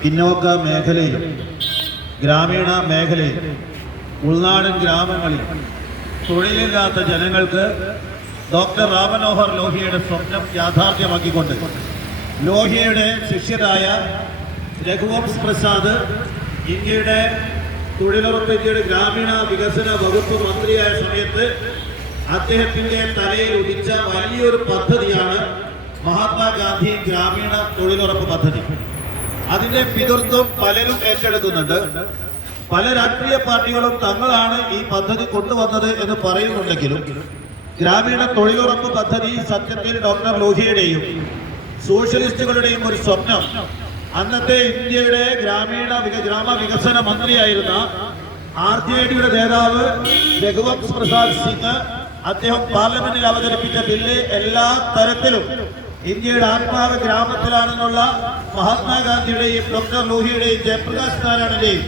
പിന്നോക്ക മേഖലയിൽ ഗ്രാമീണ മേഖലയിൽ ഉൾനാടൻ ഗ്രാമങ്ങളിൽ തൊഴിലില്ലാത്ത ജനങ്ങൾക്ക് ഡോക്ടർ റാം ലോഹിയയുടെ സ്വപ്നം യാഥാർത്ഥ്യമാക്കിക്കൊണ്ട് ലോഹിയയുടെ ശിഷ്യരായ രഘുവംശ് പ്രസാദ് ഇന്ത്യയുടെ തൊഴിലുറപ്പ് ഇന്ത്യയുടെ ഗ്രാമീണ വികസന വകുപ്പ് മന്ത്രിയായ സമയത്ത് അദ്ദേഹത്തിന്റെ തലയിൽ ഉദിച്ച വലിയൊരു പദ്ധതിയാണ് മഹാത്മാഗാന്ധി ഗ്രാമീണ തൊഴിലുറപ്പ് പദ്ധതി. അതിന്റെ പിതൃത്വം പലരും ഏറ്റെടുക്കുന്നുണ്ട്. പല രാഷ്ട്രീയ പാർട്ടികളും തങ്ങളാണ് ഈ പദ്ധതി കൊണ്ടുവന്നത് എന്ന് പറയുന്നുണ്ടെങ്കിലും ഗ്രാമീണ തൊഴിലുറപ്പ് പദ്ധതി സത്യത്തിൽ ഡോക്ടർ ലോഹിയുടെയും സോഷ്യലിസ്റ്റുകളുടെയും ഒരു സ്വപ്നം. അന്നത്തെ ഇന്ത്യയുടെ ഗ്രാമീണ ഗ്രാമ വികസന മന്ത്രിയായിരുന്ന ആർ ജെ ഡിയുടെ നേതാവ് രഘുവംശ് പ്രസാദ് സിംഗ് അദ്ദേഹം പാർലമെന്റിൽ അവതരിപ്പിച്ച ബില്ല് എല്ലാ തരത്തിലും ഇന്ത്യയുടെ ആത്മാവ് ഗ്രാമത്തിലാണെന്നുള്ള മഹാത്മാഗാന്ധിയുടെയും ഡോക്ടർ ലോഹിയുടെയും ജയപ്രകാശ് നാരായണന്റെയും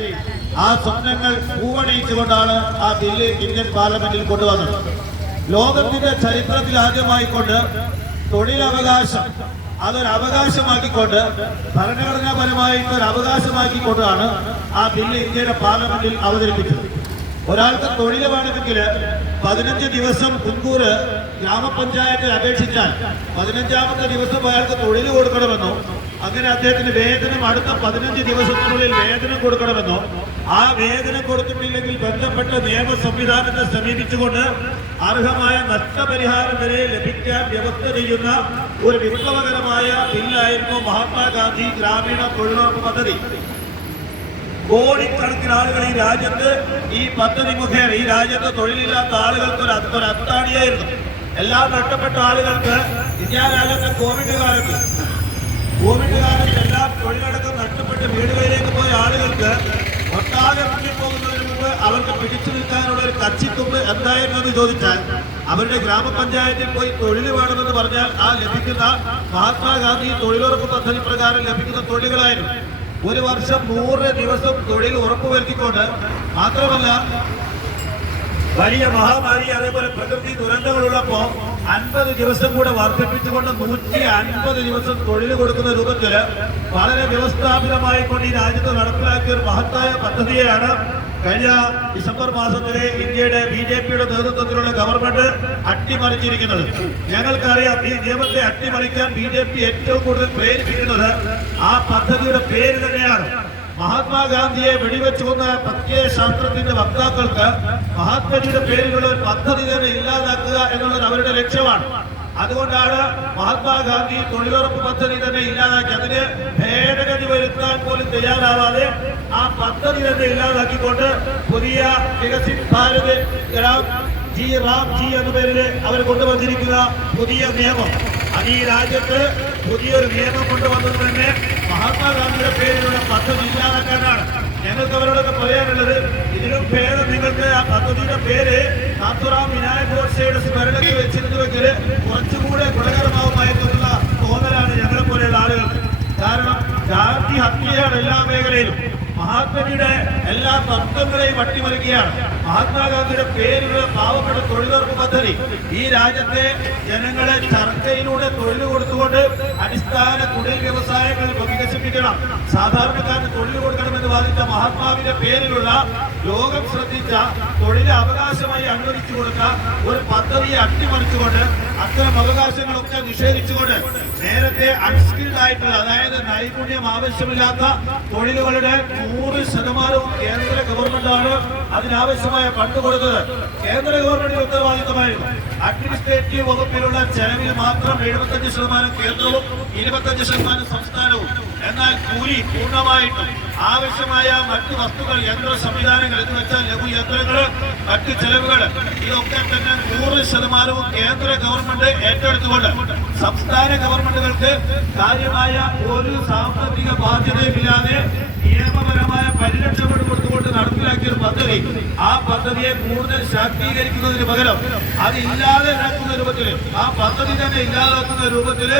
ആ സ്വപ്നങ്ങൾ പൂവണിയിച്ചുകൊണ്ടാണ് ആ ബില്ല് ഇന്ത്യൻ പാർലമെന്റിൽ കൊണ്ടുവന്നത്. ലോകത്തിന്റെ ചരിത്രത്തിൽ ആദ്യമായിക്കൊണ്ട് തൊഴിലവകാശം അതൊരു അവകാശമാക്കിക്കൊണ്ട് ഭരണഘടനാപരമായിട്ട് ഒരു അവകാശമാക്കിക്കൊണ്ടാണ് ആ ബില്ല് ഇന്ത്യയുടെ പാർലമെന്റിൽ അവതരിപ്പിച്ചത്. ഒരാൾക്ക് തൊഴിൽ വേണമെങ്കിൽ പതിനഞ്ച് ദിവസം മുൻകൂർ ഗ്രാമപഞ്ചായത്തിൽ അപേക്ഷിച്ചാൽ പതിനഞ്ചാമത്തെ ദിവസം അയാൾക്ക് തൊഴിൽ കൊടുക്കണമെന്നോ അങ്ങനെ അദ്ദേഹത്തിന് വേതനം അടുത്ത പതിനഞ്ച് ദിവസത്തിനുള്ളിൽ വേതനം കൊടുക്കണമെന്നോ ആ വേതനം കൊടുത്തിട്ടില്ലെങ്കിൽ ബന്ധപ്പെട്ട നിയമ സംവിധാനത്തെ സമീപിച്ചുകൊണ്ട് അർഹമായ നഷ്ടപരിഹാരം വരെ ലഭിക്കാൻ വ്യവസ്ഥ ചെയ്യുന്ന ഒരു വിപ്ലവകരമായ ബില്ലായിരുന്നു മഹാത്മാഗാന്ധി ഗ്രാമീണ തൊഴിലുറപ്പ് പദ്ധതി. കോടിക്കണക്കിന് ആളുകൾ ഈ രാജ്യത്ത് ഈ പദ്ധതി മുഖേന ഈ രാജ്യത്ത് തൊഴിലില്ലാത്ത ആളുകൾക്ക് ഒരു ഒരു അത്താണിയായിരുന്നു. എല്ലാ നഷ്ടപ്പെട്ട ആളുകൾക്ക് ഇന്ത്യ രാജ്യത്തെ കോവിഡ് കാലത്ത് കോവിഡ് കാലത്ത് എല്ലാം തൊഴിലടക്കം നഷ്ടപ്പെട്ട് വീടുകളിലേക്ക് പോയ ആളുകൾക്ക് ഒട്ടാകെ മുന്നിൽ മുമ്പ് അവർക്ക് പിടിച്ചു നിൽക്കാനുള്ള ഒരു കച്ചിത്തുമ്പ് എന്തായിരുന്നു എന്ന് ചോദിച്ചാൽ അവരുടെ ഗ്രാമപഞ്ചായത്തിൽ പോയി തൊഴിൽ വേണമെന്ന് പറഞ്ഞാൽ ആ ലഭിക്കുന്ന മഹാത്മാഗാന്ധി തൊഴിലുറപ്പ് പദ്ധതി പ്രകാരം ലഭിക്കുന്ന തൊഴിലുകളായിരുന്നു. ഒരു വർഷം നൂറ് ദിവസം തൊഴിൽ ഉറപ്പുവരുത്തിക്കൊണ്ട് മാത്രമല്ല വലിയ മഹാമാരി അതേപോലെ പ്രകൃതി ദുരന്തങ്ങളുള്ളപ്പോ അൻപത് ദിവസം കൂടെ വർദ്ധിപ്പിച്ചുകൊണ്ട് നൂറ്റി അൻപത് ദിവസം തൊഴിൽ കൊടുക്കുന്ന രൂപത്തിൽ വളരെ വ്യവസ്ഥാപിതമായി കൊണ്ട് ഈ രാജ്യത്ത് നടപ്പിലാക്കിയ ഒരു മഹത്തായ പദ്ധതിയാണ് കഴിഞ്ഞ ഡിസംബർ മാസത്തിലെ ഇന്ത്യയുടെ ബി ജെ പിയുടെ നേതൃത്വത്തിലുള്ള ഗവൺമെന്റ് അട്ടിമറിച്ചിരിക്കുന്നത്. ഞങ്ങൾക്കറിയാം ഈ നിയമത്തെ അട്ടിമറിക്കാൻ ബി ജെ പി ഏറ്റവും കൂടുതൽ പ്രേരിപ്പിക്കുന്നത് ആ പദ്ധതിയുടെ പേര് തന്നെയാണ്. മഹാത്മാഗാന്ധിയെ വെടിവെച്ചു കൊന്ന പ്രത്യയ ശാസ്ത്രത്തിന്റെ വക്താക്കൾക്ക് മഹാത്മജിയുടെ പേരിലുള്ള ഒരു പദ്ധതി തന്നെ ഇല്ലാതാക്കുക എന്നുള്ളത് അവരുടെ ലക്ഷ്യമാണ്. അതുകൊണ്ടാണ് മഹാത്മാഗാന്ധി തൊഴിലുറപ്പ് പദ്ധതി തന്നെ ഇല്ലാതാക്കി. അതിന് ഭേദഗതി വരുത്താൻ പോലും തയ്യാറാവാതെ ആ പദ്ധതി തന്നെ ഇല്ലാതാക്കിക്കൊണ്ട് പുതിയ Viksit Bharat G RAM G എന്ന പേരിൽ അവർ കൊണ്ടുവന്നിരിക്കുന്ന പുതിയ നിയമം. അത് ഈ രാജ്യത്ത് പുതിയൊരു നിയമം കൊണ്ടുവന്നത് തന്നെ മഹാത്മാഗാന്ധിയുടെ പേരിലുള്ള പദ്ധതി ഇല്ലാതാക്കാനാണ്. ഞങ്ങൾക്ക് അവരോടൊക്കെ പറയാനുള്ളത് ഇതിലും ഭേദം നിങ്ങൾക്ക് ആ പദ്ധതിയുടെ പേര് നാഥുറാം വിനായക് ഗോഡ്സെയുടെ സ്മരണത്തിൽ വെച്ചിരുന്നുവെങ്കിൽ കുറച്ചുകൂടെ ഗുണകരമാവുമായിരുന്നുള്ള തോന്നലാണ് ഞങ്ങളെ പോലെയുള്ള ആളുകൾ. കാരണം ഗാന്ധി ഹത്യയാണ് എല്ലാ മേഖലയിലും. മഹാത്മജിയുടെ എല്ലാ തത്വങ്ങളെയും അട്ടിമറിക്കുകയാണ്. മഹാത്മാഗാന്ധിയുടെ പേരിലുള്ള പാവപ്പെട്ട തൊഴിലുറപ്പ് പദ്ധതി ഈ രാജ്യത്തെ ജനങ്ങളെ ചർച്ചയിലൂടെ തൊഴിൽ കൊടുത്തുകൊണ്ട് അടിസ്ഥാന തൊഴിൽ വ്യവസായങ്ങൾ വികസിപ്പിക്കണം. സാധാരണക്കാരന് തൊഴിൽ കൊടുക്കണമെന്ന് വാദിച്ച മഹാത്മാവിന്റെ പേരിലുള്ള ലോകം ശ്രദ്ധിച്ച തൊഴിൽ അവകാശമായി അനുവദിച്ചു കൊടുത്ത ഒരു പദ്ധതിയെ അട്ടിമറിച്ചുകൊണ്ട് അത്തരം അവകാശങ്ങളൊക്കെ നിഷേധിച്ചുകൊണ്ട് നേരത്തെ അൺസ്കിൽഡ് ആയിട്ടുള്ള അതായത് നൈപുണ്യം ആവശ്യമില്ലാത്ത തൊഴിലുകളുടെ നൂറ് ശതമാനവും കേന്ദ്ര ഗവൺമെന്റാണ് അതിനാവശ്യമായ ഫണ്ട് കൊടുത്തത്. കേന്ദ്ര ഗവൺമെന്റിന്റെ ഉത്തരവാദിത്തമായിരുന്നു. അഡ്മിനിസ്ട്രേറ്റീവ് വകുപ്പിലുള്ള ചെലവിൽ മാത്രം എഴുപത്തഞ്ച് ശതമാനം കേന്ദ്രവും ഇരുപത്തഞ്ച് ശതമാനം സംസ്ഥാനവും. എന്നാൽ കൂലി പൂർണമായിട്ടും ആവശ്യമായ മറ്റു വസ്തുക്കൾ യന്ത്ര സംവിധാനങ്ങൾ എന്ന് വെച്ചാൽ ലഘു യന്ത്രങ്ങൾ മറ്റ് ചെലവുകൾ ഇതൊക്കെ തന്നെ നൂറ് ശതമാനവും കേന്ദ്ര ഗവൺമെന്റ് ഏറ്റെടുത്തുകൊണ്ട് സംസ്ഥാന ഗവൺമെന്റുകൾക്ക് കാര്യമായ ഒരു സാമ്പത്തിക ബാധ്യതയുമില്ലാതെ നിയമപരമായ പരിരക്ഷ കൊടുത്തുകൊണ്ട് നടപ്പിലാക്കിയ ഒരു പദ്ധതി. ആ പദ്ധതിയെ കൂടുതൽ ശാക്തീകരിക്കുന്നതിന് പകരം അത് ഇല്ലാതെ ആക്കുന്ന രൂപത്തിൽ ആ പദ്ധതി തന്നെ ഇല്ലാതാക്കുന്ന രൂപത്തിൽ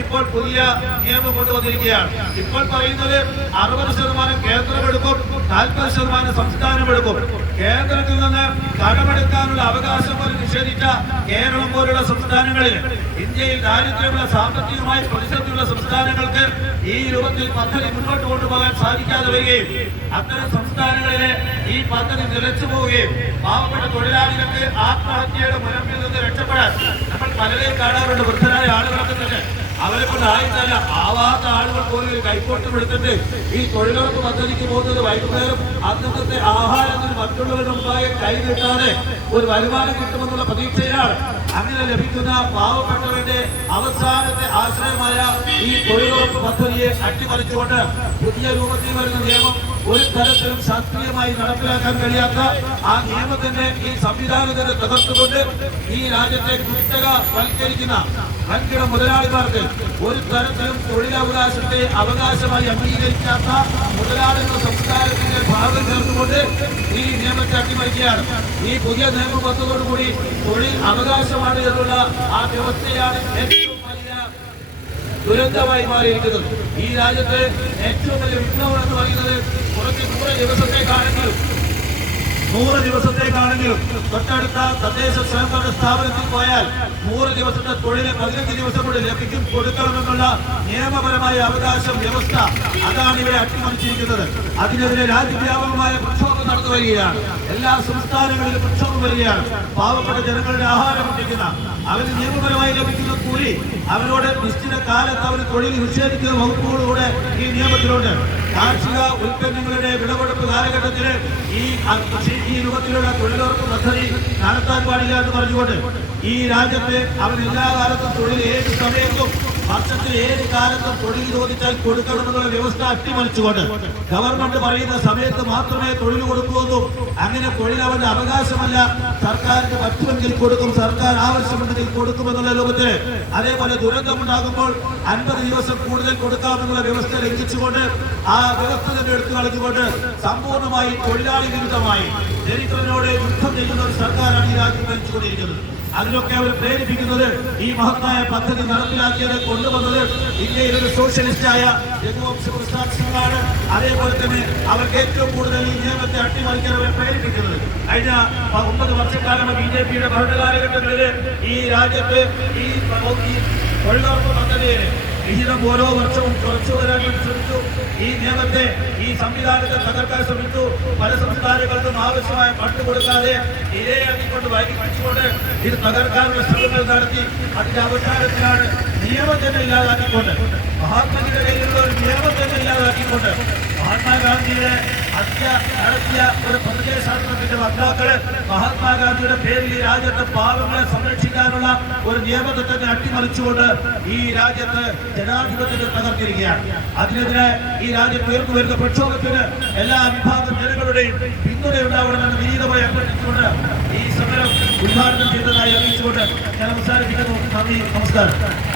ഇപ്പോൾ പുതിയ നിയമം കൊണ്ടുവന്നിരിക്കുകയാണ്. ഇപ്പോൾ പറയുന്നത് അറുപത് ശതമാനം കേന്ദ്രമെടുക്കും നാൽപ്പത് ശതമാനം സംസ്ഥാനമെടുക്കും കേന്ദ്രത്തിൽ നിന്ന് കടമെടുക്കാനുള്ള അവകാശം പോലും നിഷേധിച്ച കേരളം പോലുള്ള സംസ്ഥാനങ്ങളിൽ ഇന്ത്യയിൽ ദാരിദ്ര്യമുള്ള സാമ്പത്തികമായി പ്രതിസന്ധിയുള്ള സംസ്ഥാനങ്ങൾക്ക് ഈ രൂപത്തിൽ പദ്ധതി മുന്നോട്ട് കൊണ്ടുപോകാൻ സാധിക്കാതെ വരികയും അത്തരം സംസ്ഥാനങ്ങളിലെ ഈ പദ്ധതി നിലച്ചു പോവുകയും പാവപ്പെട്ട തൊഴിലാളികൾക്ക് ആത്മഹത്യയുടെ മുനമ്പിൽ നിന്ന് രക്ഷപ്പെടാൻ നമ്മൾ പലരെയും കാണാറുണ്ട്. വൃദ്ധരായ ആളുകളൊക്കെ തന്നെ. അവരെ കൊണ്ട് ആയിട്ടല്ല ആവാത്ത ആളുകൾ പോലും ഒരു കൈക്കോട്ടം എടുത്തിട്ട് ഈ തൊഴിലുറപ്പ് പദ്ധതിക്ക് പോകുന്നത് വൈകുന്നേരം അന്നത്തെ ആഹാരത്തിന് മറ്റുള്ളവരുടെ മുമ്പാകെ കൈ നീട്ടാതെ ഒരു വരുമാനം കിട്ടുമെന്നുള്ള പ്രതീക്ഷയിലാണ് അങ്ങനെ ലഭിക്കുന്ന പാവപ്പെട്ടവരുടെ അവസാനത്തെ ആശ്രയമായ ഈ തൊഴിലുറപ്പ് പദ്ധതിയെ അട്ടിമറിച്ചുകൊണ്ട് പുതിയ രൂപത്തിൽ വരുന്ന നിയമം ഒരു തരത്തിലും ശാസ്ത്രീയമായി നടപ്പിലാക്കാൻ കഴിയാത്ത ആ നിയമത്തിന്റെ ഈ സംവിധാനത്തിന് തകർത്തുകൊണ്ട് ഈ രാജ്യത്തെ കുറ്റക വൽക്കരിക്കുന്ന വൻകിട മുതലാളിമാർക്ക് ഒരു തരത്തിലും തൊഴിലവകാശത്തെ അവകാശമായി അംഗീകരിക്കാത്ത മുതലാളിത്ത സംസ്കാരത്തിന്റെ ഭാഗം ചേർത്തുകൊണ്ട് ഈ നിയമത്തെ അട്ടിമറിക്കുകയാണ്. ഈ പുതിയ നിയമം വന്നതോടുകൂടി തൊഴിൽ അവകാശമാണ് എന്നുള്ള ആ വ്യവസ്ഥയാണ് ഏറ്റവും ദുരന്തമായി മാറിയിരിക്കുന്നത്. ഈ രാജ്യത്തെ ഏറ്റവും വലിയ വിപ്ലവം എന്ന് പറയുന്നത് കുറച്ച് നൂറ് ദിവസത്തേക്കാണെങ്കിലും നൂറ് ദിവസത്തേക്കാണെങ്കിലും തൊട്ടടുത്ത തദ്ദേശ സ്വയംഭരണ സ്ഥാപനത്തിൽ പോയാൽ നൂറ് ദിവസത്തെ തൊഴിൽ പതിനഞ്ച് ദിവസം കൊണ്ട് ലഭിക്കും കൊടുക്കണമെന്നുള്ള നിയമപരമായ അവകാശം വ്യവസ്ഥ അതാണ് ഇവിടെ അട്ടിമറിച്ചിരിക്കുന്നത്. അതിനെതിരെ രാജ്യവ്യാപകമായ പ്രക്ഷോഭം നടന്നു വരികയാണ് എല്ലാ സംസ്ഥാനങ്ങളിലും പ്രക്ഷോഭം വരികയാണ്. പാവപ്പെട്ട ജനങ്ങളുടെ ആഹാരം മുട്ടിക്കുന്ന അവന് നിയമപരമായി ലഭിക്കുന്ന കൂലി അവരോട് നിശ്ചിത കാലത്ത് അവർ തൊഴിൽ നിഷേധിക്കുന്ന വകുപ്പുകളൂടെ ഈ നിയമത്തിലുണ്ട്. കാർഷിക ഉൽപ്പന്നങ്ങളുടെ വിളവെടുപ്പ് കാലഘട്ടത്തിൽ ഈ രൂപത്തിലുള്ള തൊഴിലുറപ്പ് പദ്ധതി നടത്താൻ പാടില്ല എന്ന് പറഞ്ഞുകൊണ്ട് ഈ രാജ്യത്തെ അവൻ കാലത്തും തൊഴിൽ ഏത് സമയത്തും വർഷത്തിൽ ഏത് കാലത്തും തൊഴിൽ ചോദിച്ചാൽ കൊടുക്കണമെന്നുള്ള വ്യവസ്ഥ അട്ടിമറിച്ചുകൊണ്ട് ഗവൺമെന്റ് പറയുന്ന സമയത്ത് മാത്രമേ തൊഴിൽ കൊടുക്കുവെന്നും അങ്ങനെ തൊഴിൽ അവരുടെ അവകാശമല്ല. സർക്കാരിന് പറ്റുമെങ്കിൽ കൊടുക്കും സർക്കാർ ആവശ്യമുണ്ടെങ്കിൽ കൊടുക്കുമെന്നുള്ള രൂപത്തിൽ അതേപോലെ ദുരന്തമുണ്ടാകുമ്പോൾ അൻപത് ദിവസം കൂടുതൽ കൊടുക്കാമെന്നുള്ള വ്യവസ്ഥ ലംഘിച്ചുകൊണ്ട് ആ വ്യവസ്ഥ തന്നെ എടുത്തു കളഞ്ഞുകൊണ്ട് സമ്പൂർണമായി തൊഴിലാളി വിരുദ്ധമായി ദരിദ്രനോട് യുദ്ധം ചെയ്യുന്ന ഒരു സർക്കാരാണ് ഈ രാജ്യം ഭരിച്ചുകൊണ്ടിരിക്കുന്നത്. അതിലൊക്കെ അവർ പ്രേരിപ്പിക്കുന്നത് ഈ മഹത്തായ പദ്ധതി നടപ്പിലാക്കിയത് കൊണ്ടുവന്നത് ഇന്ത്യയിൽ ഒരു സോഷ്യലിസ്റ്റായ സിംഗാണ് അതേപോലെ തന്നെ അവർക്ക് ഏറ്റവും കൂടുതൽ ഈ നിയമത്തെ അട്ടിമറിക്കാൻ അവരെ പ്രേരിപ്പിക്കുന്നത്. കഴിഞ്ഞ ഒമ്പത് വർഷക്കാലം ബി ജെ പിയുടെ ഭരണകാലഘട്ടങ്ങളിൽ ഈ രാജ്യത്ത് ഈ തൊഴിലുറപ്പ് പദ്ധതിയെ വിഹിതം ഓരോ വർഷവും കുറച്ചു വരാൻ ശ്രമിച്ചു. ഈ നിയമത്തെ ഈ സംവിധാനത്തെ തകർക്കാൻ ശ്രമിച്ചു. പല സംസ്ഥാനങ്ങൾക്കും ആവശ്യമായ ഫണ്ട് കൊടുക്കാതെ ഇരയാക്കിക്കൊണ്ട് വൈകിപ്പിച്ചുകൊണ്ട് ഇത് തകർക്കാനുള്ള ശ്രമങ്ങൾ നടത്തി. അതിന്റെ അവസാനത്തിലാണ് നിയമം തന്നെ ഇല്ലാതാക്കിക്കൊണ്ട് മഹാത്മജിയുടെ കയ്യിലുള്ള ഒരു നിയമം തന്നെ ഇല്ലാതാക്കിക്കൊണ്ട് മഹാത്മാഗാന്ധിയുടെ ഹത്യ നടത്തിയ ഒരു പ്രത്യയശാസ്ത്രത്തിന്റെ വക്താക്കൾ മഹാത്മാഗാന്ധിയുടെ പേരിൽ ഈ രാജ്യത്തെ പാവങ്ങളെ സംരക്ഷിക്കാനുള്ള ഒരു നിയമത്തെ തന്നെ അട്ടിമറിച്ചുകൊണ്ട് ഈ രാജ്യത്ത് ജനാധിപത്യത്തെ തകർത്തിരിക്കുകയാണ്. അതിനെതിരെ ഈ രാജ്യത്ത് ഉയർന്നു വരുന്ന പ്രക്ഷോഭത്തിന് എല്ലാ വിഭാഗം ജനങ്ങളുടെയും പിന്തുണ ഉണ്ടാവണമെന്ന് വിനീതമായി അഭ്യർത്ഥിച്ചുകൊണ്ട് ഈ സമരം ഉദ്ഘാടനം ചെയ്തതായി അറിയിച്ചുകൊണ്ട് ഞാൻ അവസാനിപ്പിക്കുന്നു. നന്ദി നമസ്കാരം.